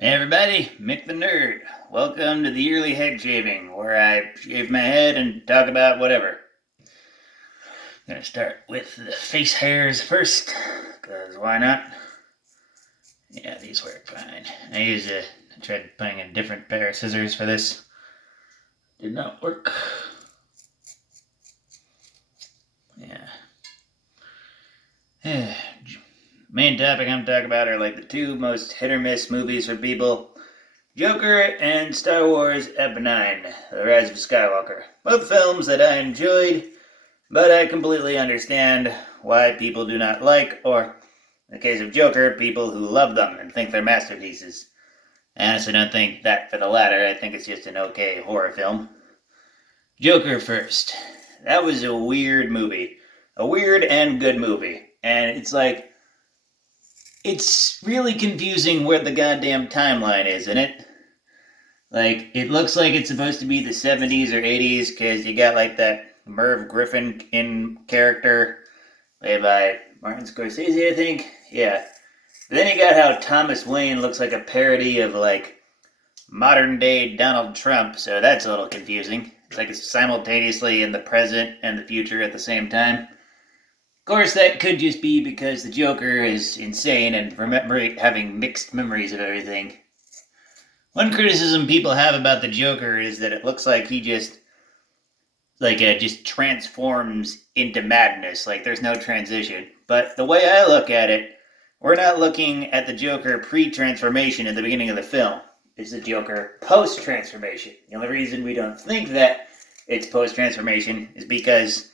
Hey everybody, Mick the Nerd. Welcome to the yearly head shaving, where I shave my head and talk about whatever. I'm gonna start with the face hairs first, cause why not? Yeah, these work fine. I tried putting a different pair of scissors for this. Did not work. Yeah. Main topic I'm talking about are like the two most hit or miss movies for people. Joker and Star Wars Ep 9, The Rise of Skywalker. Both films that I enjoyed, but I completely understand why people do not like, or, in the case of Joker, people who love them and think they're masterpieces. I honestly don't think that for the latter. I think it's just an okay horror film. Joker first. That was a weird movie. A weird and good movie. And it's really confusing where the goddamn timeline is, isn't it? Like, it looks like it's supposed to be the 70s or 80s because you got like that Merv Griffin in character played by Martin Scorsese, I think. Yeah. But then you got how Thomas Wayne looks like a parody of like modern day Donald Trump, so that's a little confusing. It's like it's simultaneously in the present and the future at the same time. Of course, that could just be because the Joker is insane and having mixed memories of everything. One criticism people have about the Joker is that it looks like he just transforms into madness. Like there's no transition. But the way I look at it, we're not looking at the Joker pre-transformation at the beginning of the film. It's the Joker post-transformation. The only reason we don't think that it's post-transformation is because,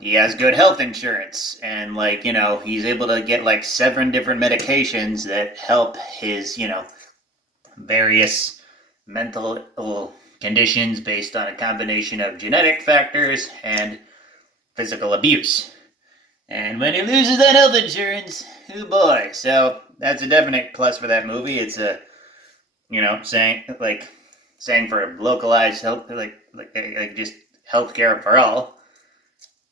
he has good health insurance and he's able to get like 7 different medications that help his, various mental conditions based on a combination of genetic factors and physical abuse. And when he loses that health insurance, oh boy. So that's a definite plus for that movie. It's saying for localized health, like just healthcare for all.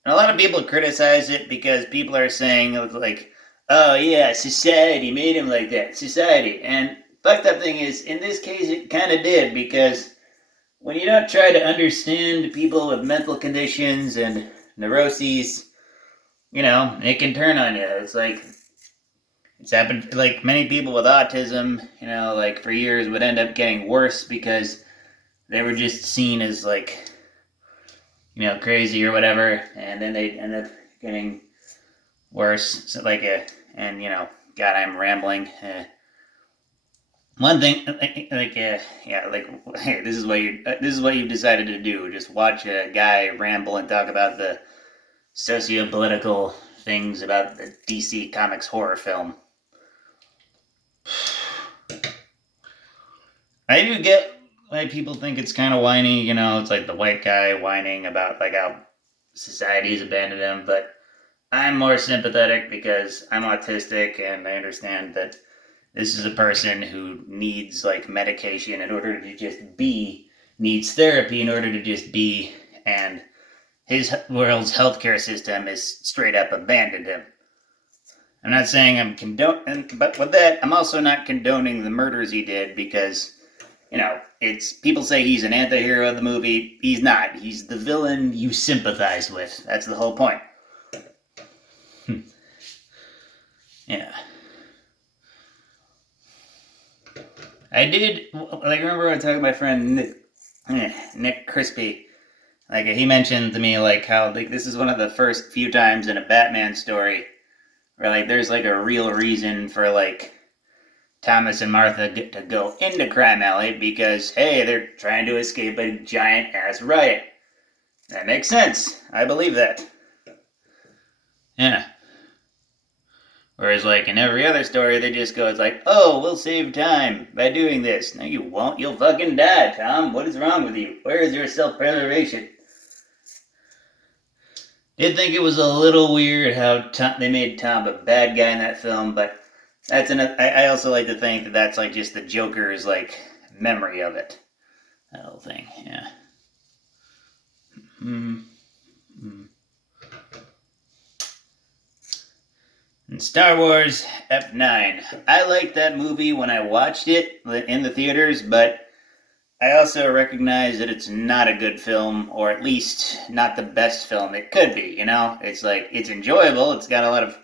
And a lot of people criticize it because people are saying like, oh yeah, society made him like that. Society. And fucked up thing is, in this case, it kind of did because when you don't try to understand people with mental conditions and neuroses, it can turn on you. It's happened, like many people with autism, like for years would end up getting worse because they were just seen as crazy or whatever, and then they'd end up getting worse. So God, I'm rambling. One thing, hey, this is what you've decided to do. Just watch a guy ramble and talk about the socio-political things about the DC Comics horror film. I do get why people think it's kind of whiny. It's like the white guy whining about like how society's abandoned him, but I'm more sympathetic because I'm autistic and I understand that this is a person who needs like medication in order to just be, needs therapy in order to just be, and his world's healthcare system is straight up abandoned him. I'm not saying but with that, I'm also not condoning the murders he did because, it's people say he's an anti-hero of the movie. He's not. He's the villain you sympathize with. That's the whole point. Yeah. I did, remember I was talking to my friend Nick Crispy. He mentioned to me, how, this is one of the first few times in a Batman story where, there's, a real reason for, Thomas and Martha get to go into Crime Alley because, hey, they're trying to escape a giant-ass riot. That makes sense. I believe that. Yeah. Whereas, in every other story, they just go, oh, we'll save time by doing this. No, you won't. You'll fucking die, Tom. What is wrong with you? Where is your self-preservation? Did think it was a little weird how they made Tom a bad guy in that film, but that's I also like to think that that's, just the Joker's, memory of it. That whole thing, yeah. And Star Wars F9. I liked that movie when I watched it in the theaters, but I also recognize that it's not a good film, or at least not the best film it could be, you know? It's like, it's enjoyable. It's got a lot of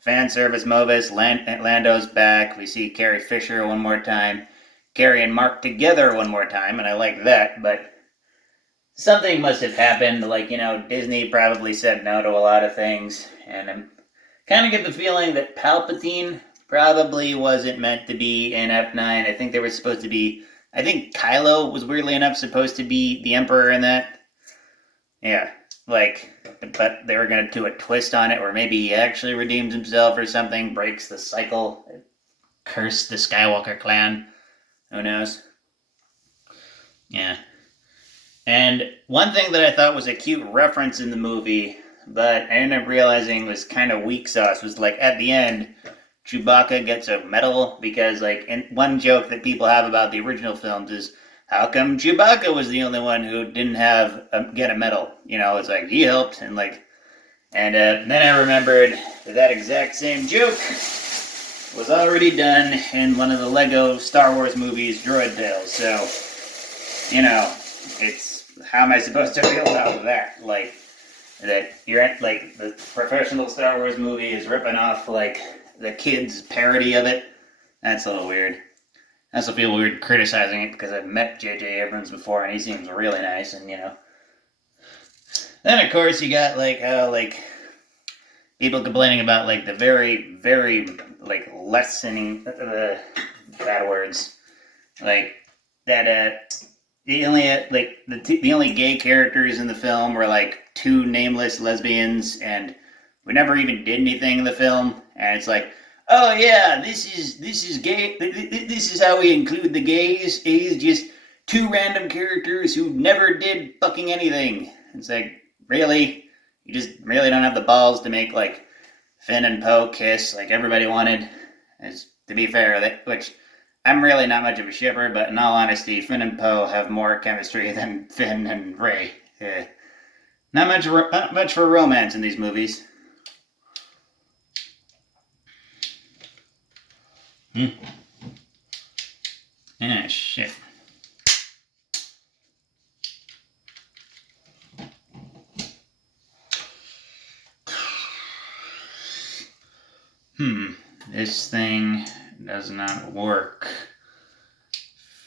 fan service movies. Lando's back. We see Carrie Fisher one more time. Carrie and Mark together one more time, and I like that, but something must have happened. Like, Disney probably said no to a lot of things, and I'm kind of get the feeling that Palpatine probably wasn't meant to be in F9. I think they were supposed to be. I think Kylo was weirdly enough supposed to be the Emperor in that. Yeah, but they were gonna do a twist on it, where maybe he actually redeems himself or something, breaks the cycle, curse the Skywalker clan. Who knows? Yeah. And one thing that I thought was a cute reference in the movie, but I ended up realizing was kind of weak sauce, was like at the end, Chewbacca gets a medal because, like, and one joke that people have about the original films is, how come Chewbacca was the only one who didn't get a medal? It's like he helped, and then I remembered that exact same joke was already done in one of the Lego Star Wars movies, Droid Tales. So, it's how am I supposed to feel about that? Like that the professional Star Wars movie is ripping off like the kids' parody of it. That's a little weird. I also feel weird criticizing it because I've met J.J. Abrams before and he seems really nice, and Then of course you got people complaining about the very, very lessening the bad words, like that the only the only gay characters in the film were two nameless lesbians, and we never even did anything in the film, and it's like, oh yeah, this is gay. This is how we include the gays. Is just two random characters who never did fucking anything. It's like, really, you just really don't have the balls to make Finn and Poe kiss like everybody wanted. As to be fair, which I'm really not much of a shipper, but in all honesty, Finn and Poe have more chemistry than Finn and Rey. Not much for romance in these movies. Ah, shit. This thing does not work.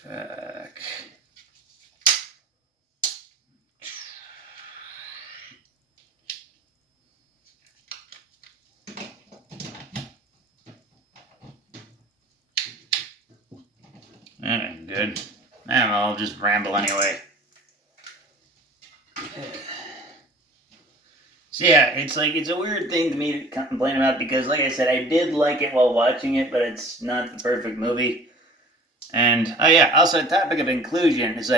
Fuck. That ain't good. I'll just ramble anyway. So yeah, it's a weird thing to me to complain about because, like I said, I did like it while watching it, but it's not the perfect movie. And oh yeah, also the topic of inclusion is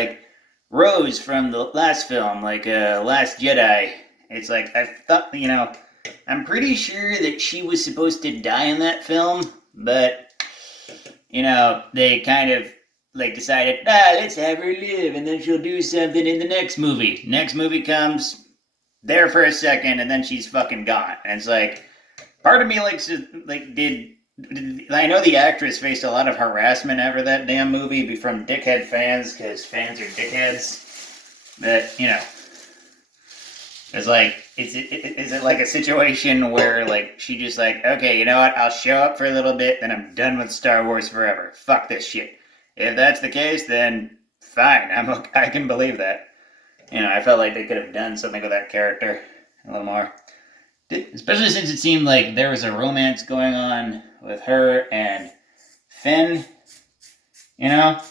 Rose from the last film, Last Jedi. It's I thought, I'm pretty sure that she was supposed to die in that film, but they kind of decided, let's have her live, and then she'll do something in the next movie. Next movie comes, there for a second, and then she's fucking gone. And it's part of me I know the actress faced a lot of harassment after that damn movie from dickhead fans, because fans are dickheads. But is it a situation where she just okay, you know what? I'll show up for a little bit, then I'm done with Star Wars forever. Fuck this shit. If that's the case, then fine. I can believe that. I felt like they could have done something with that character a little more. Especially since it seemed like there was a romance going on with her and Finn, At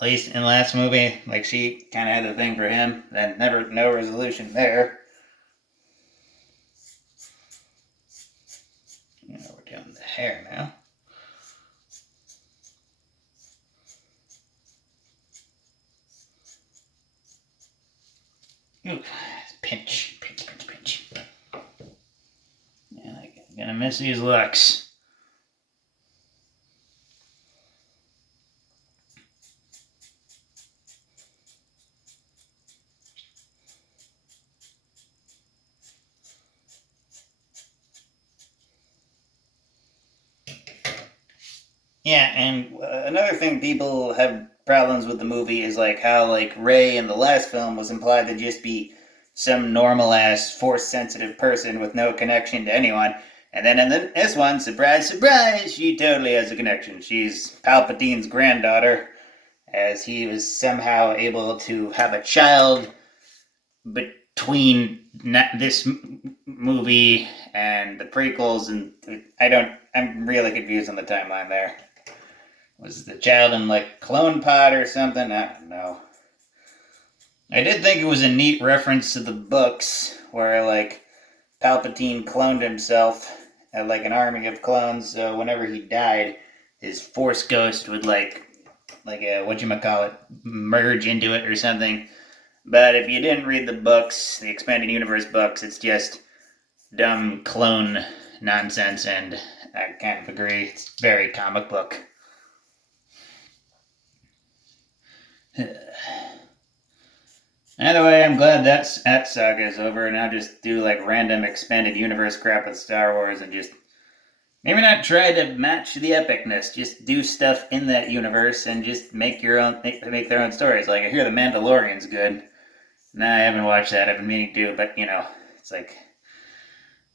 least in the last movie, she kind of had a thing for him, then no resolution there. We're doing the hair now. Ooh, pinch. Yeah, I'm gonna miss these looks. Yeah, and another thing people have problems with the movie is like how like Ray in the last film was implied to just be some normal ass force sensitive person with no connection to anyone. And then in this one, surprise, surprise, she totally has a connection. She's Palpatine's granddaughter, as he was somehow able to have a child between this movie and the prequels, and I'm really confused on the timeline there. Was the child in like clone pod or something? I don't know. I did think it was a neat reference to the books where like Palpatine cloned himself at like an army of clones, so whenever he died, his Force ghost would like a whatchamacallit, merge into it or something. But if you didn't read the books, the Expanded Universe books, it's just dumb clone nonsense, and I kind of agree. It's very comic book. Either way, I'm glad that saga is over, and I'll just do like random Expanded Universe crap with Star Wars and just maybe not try to match the epicness. Just do stuff in that universe and just make their own stories. Like I hear The Mandalorian's good. Nah, I haven't watched that. I've been meaning to, but it's like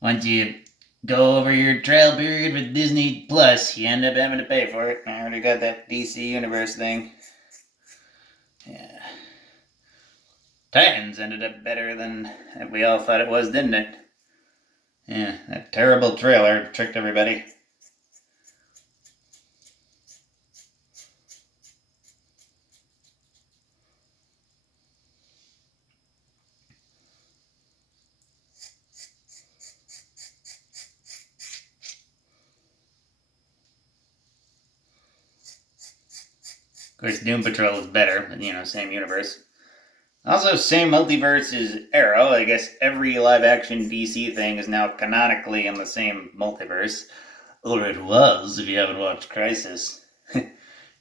once you go over your trial period with Disney Plus, you end up having to pay for it. I already got that DC Universe thing. Yeah. Titans ended up better than we all thought it was, didn't it? Yeah, that terrible trailer tricked everybody. Of course, Doom Patrol is better, but same universe. Also, same multiverse as Arrow. I guess every live-action DC thing is now canonically in the same multiverse. Or it was, if you haven't watched Crisis.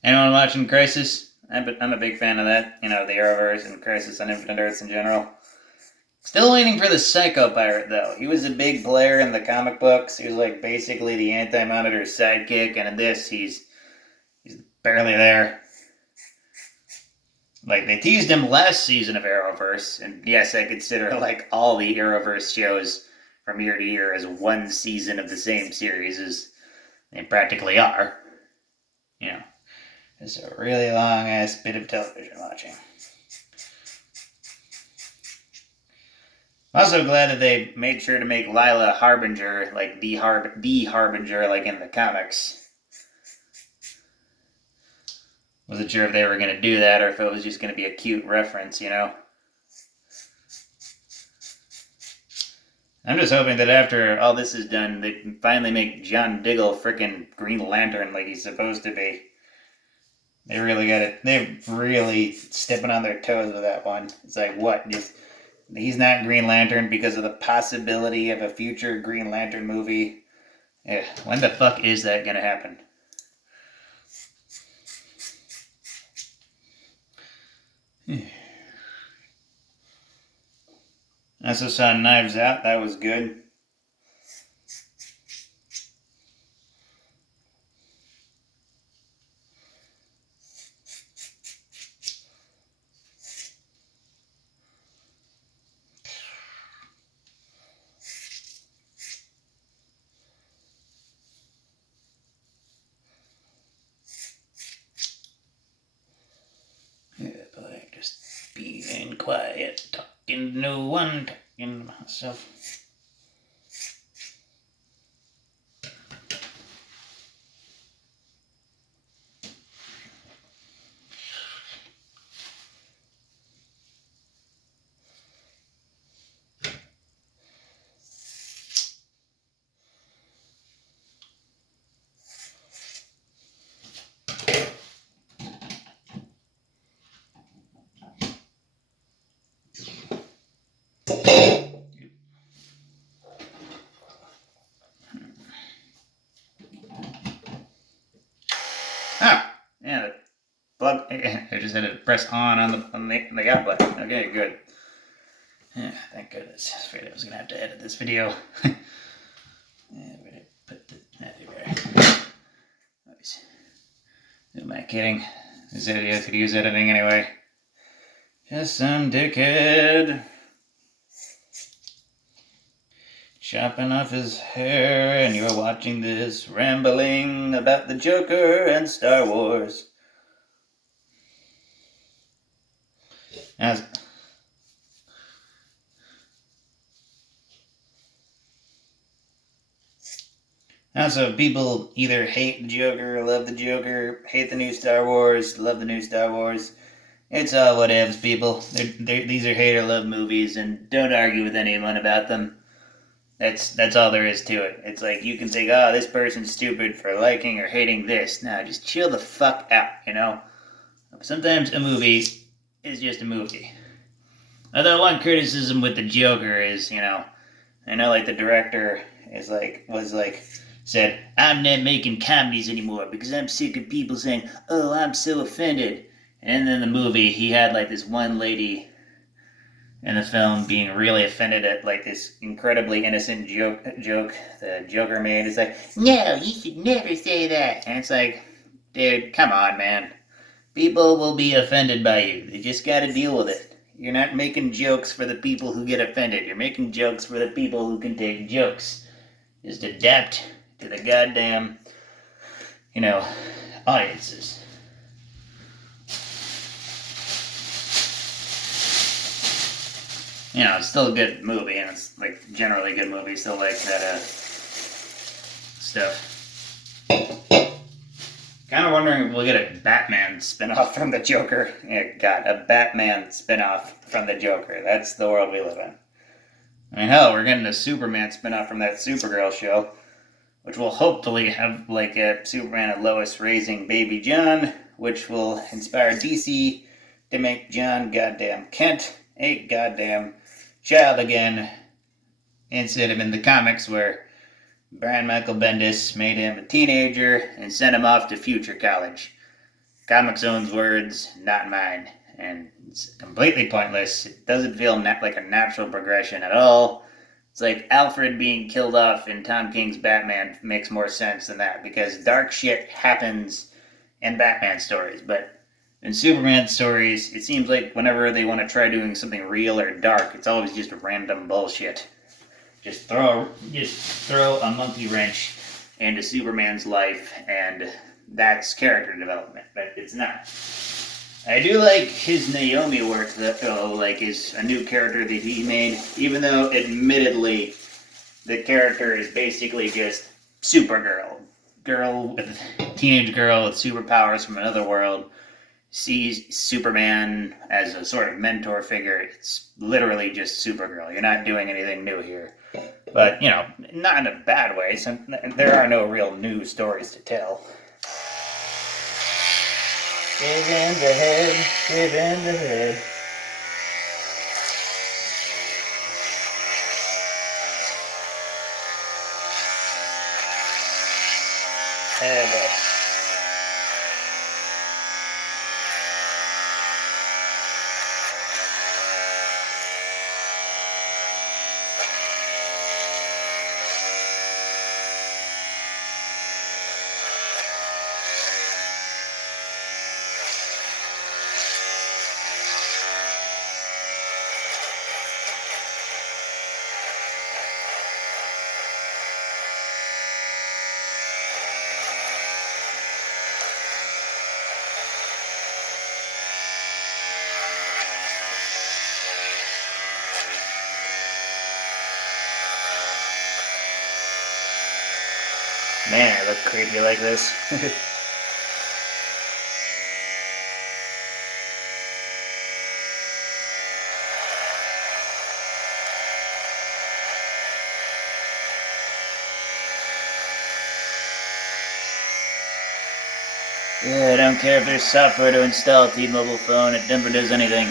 Anyone watching Crisis? I'm a big fan of that. The Arrowverse and Crisis on Infinite Earths in general. Still waiting for the Psycho Pirate, though. He was a big player in the comic books. He was like basically the Anti-Monitor's sidekick, and in this, he's barely there. Like, they teased him last season of Arrowverse, and yes, I consider, like, all the Arrowverse shows from year to year as one season of the same series, as they practically are. It's a really long-ass bit of television watching. I'm also glad that they made sure to make Lila Harbinger, like, the Harbinger, like, in the comics. Wasn't sure if they were going to do that or if it was just going to be a cute reference, I'm just hoping that after all this is done, they finally make John Diggle frickin' Green Lantern like he's supposed to be. They really got it. They're really stepping on their toes with that one. It's like, what? He's not Green Lantern because of the possibility of a future Green Lantern movie. Yeah, when the fuck is that going to happen? I also saw Knives Out. That was good. Yeah, boy, just being quiet, talking to no one, talking to myself. Yeah, the plug. I just had to press on the out button. Okay, good. Yeah, thank goodness. I was afraid I was gonna have to edit this video. Yeah, we're gonna put that there. Nice. Who am I kidding? This idiot could use editing anyway. Just some dickhead chopping off his hair, and you're watching this rambling about the Joker and Star Wars. So people either hate the Joker, love the Joker, hate the new Star Wars, love the new Star Wars. It's all whatevs, people. These are hate or love movies, and don't argue with anyone about them. That's all there is to it. It's like you can think, oh, this person's stupid for liking or hating this. No, just chill the fuck out, you know? Sometimes a movie is just a movie. Although one criticism with the Joker is, you know, I know like the director said, I'm not making comedies anymore because I'm sick of people saying, oh, I'm so offended. And then in the movie, he had like this one lady in the film being really offended at like this incredibly innocent joke the Joker made. It's like, no, you should never say that. And it's like, dude, come on, man. People will be offended by you. They just gotta deal with it. You're not making jokes for the people who get offended. You're making jokes for the people who can take jokes. Just adapt to the goddamn, you know, audiences. You know, it's still a good movie, and it's like generally a good movie. Still like that stuff. Kind of wondering if we'll get a Batman spinoff from the Joker. Yeah, God, a Batman spinoff from the Joker. That's the world we live in. I mean, hell, we're getting a Superman spinoff from that Supergirl show, which will hopefully have like a Superman and Lois raising baby John, which will inspire DC to make John goddamn Kent a goddamn child again, instead of in the comics where Brian Michael Bendis made him a teenager and sent him off to future college. Comics owns words, not mine, and it's completely pointless. It doesn't feel like a natural progression at all. It's like Alfred being killed off in Tom King's Batman makes more sense than that, because dark shit happens in Batman stories, but in Superman stories, it seems like whenever they want to try doing something real or dark, it's always just random bullshit. Just throw a monkey wrench into Superman's life, and that's character development, but it's not. I do like his Naomi work, like is a new character that he made, even though admittedly the character is basically just Supergirl. Teenage girl with superpowers from another world, sees Superman as a sort of mentor figure. It's literally just Supergirl. You're not doing anything new here. But, you know, not in a bad way. There are no real new stories to tell. Give in the head, give in the head. Man, I look creepy like this. Yeah, I don't care if there's software to install a T-Mobile phone, it never does anything.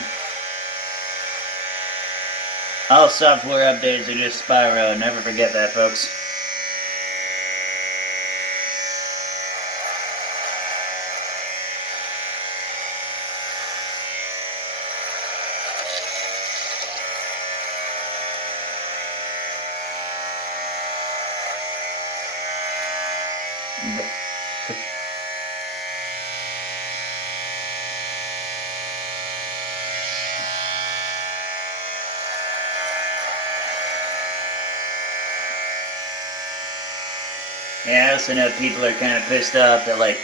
All software updates are just Spyro, never forget that, folks. Yeah, I also know people are kind of pissed off that like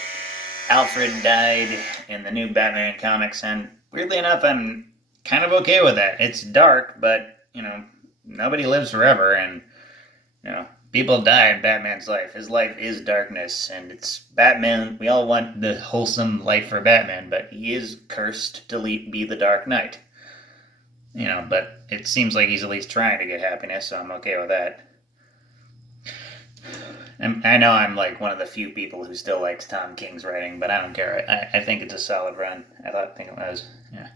Alfred died in the new Batman comics, and weirdly enough, I'm kind of okay with that. It's dark, but nobody lives forever, and people die in Batman's life. His life is darkness, and it's Batman. We all want the wholesome life for Batman, but he is cursed to be the Dark Knight. But it seems like he's at least trying to get happiness, so I'm okay with that. And I know I'm like one of the few people who still likes Tom King's writing, but I don't care. I think it's a solid run. Think it was. Yeah.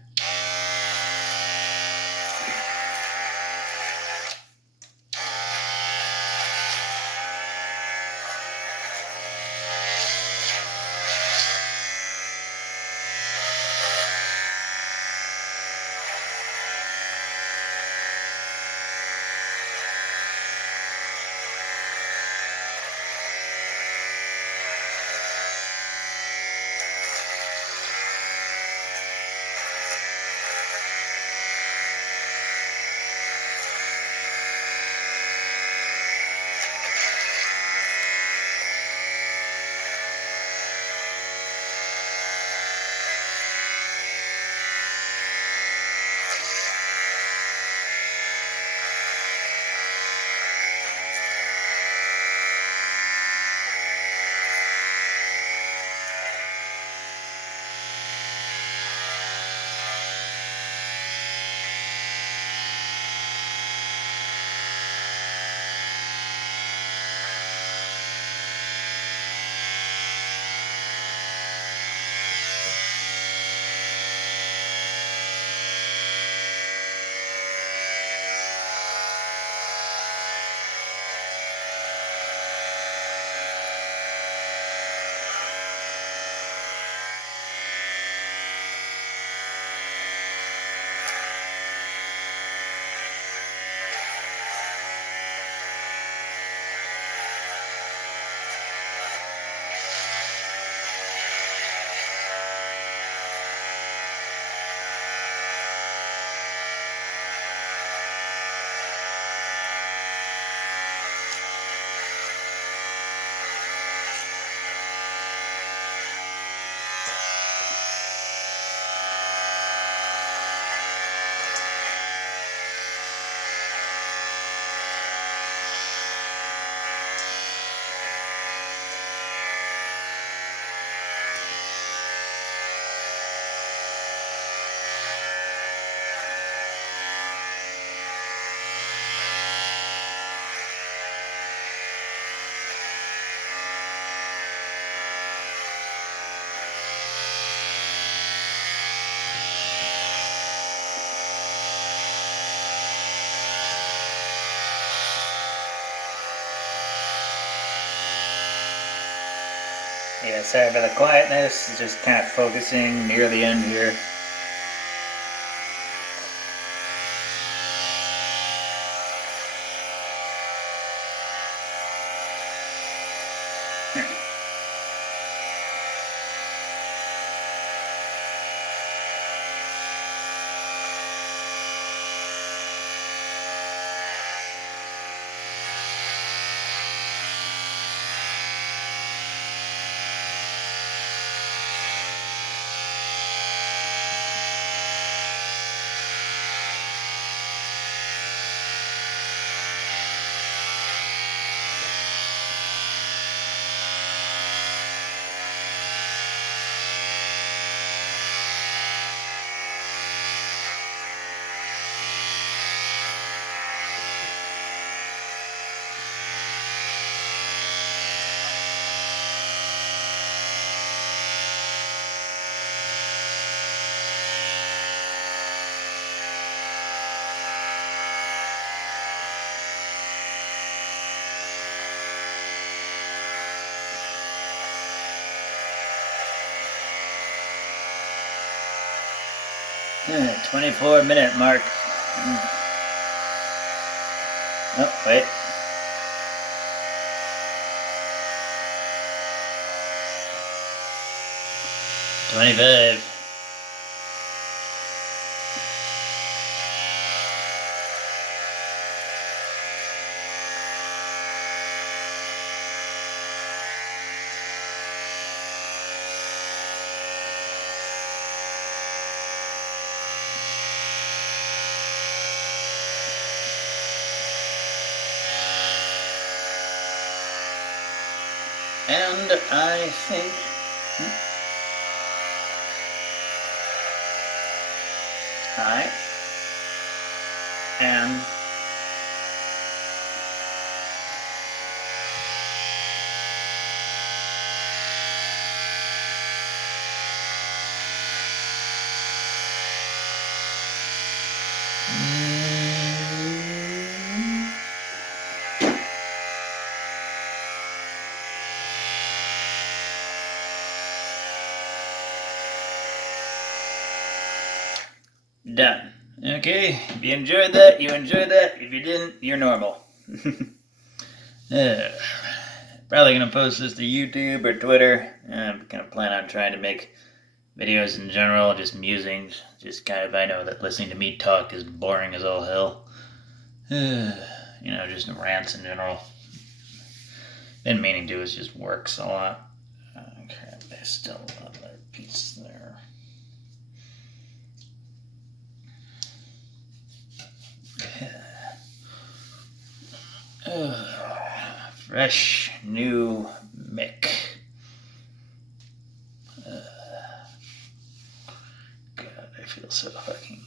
Yeah, sorry for the quietness. It's just kind of focusing near the end here. Yeah, 24-minute mark. Oh, wait. 25. I think... I am done. Okay, if you enjoyed that, you enjoyed that. If you didn't, you're normal. Probably gonna post this to YouTube or Twitter. I'm gonna plan on trying to make videos in general, just musings. Just kind of, I know that listening to me talk is boring as all hell. You know, just rants in general. Been meaning to, is just works a lot. Crap, there's still another piece there. Fresh new Mick. God, I feel so fucking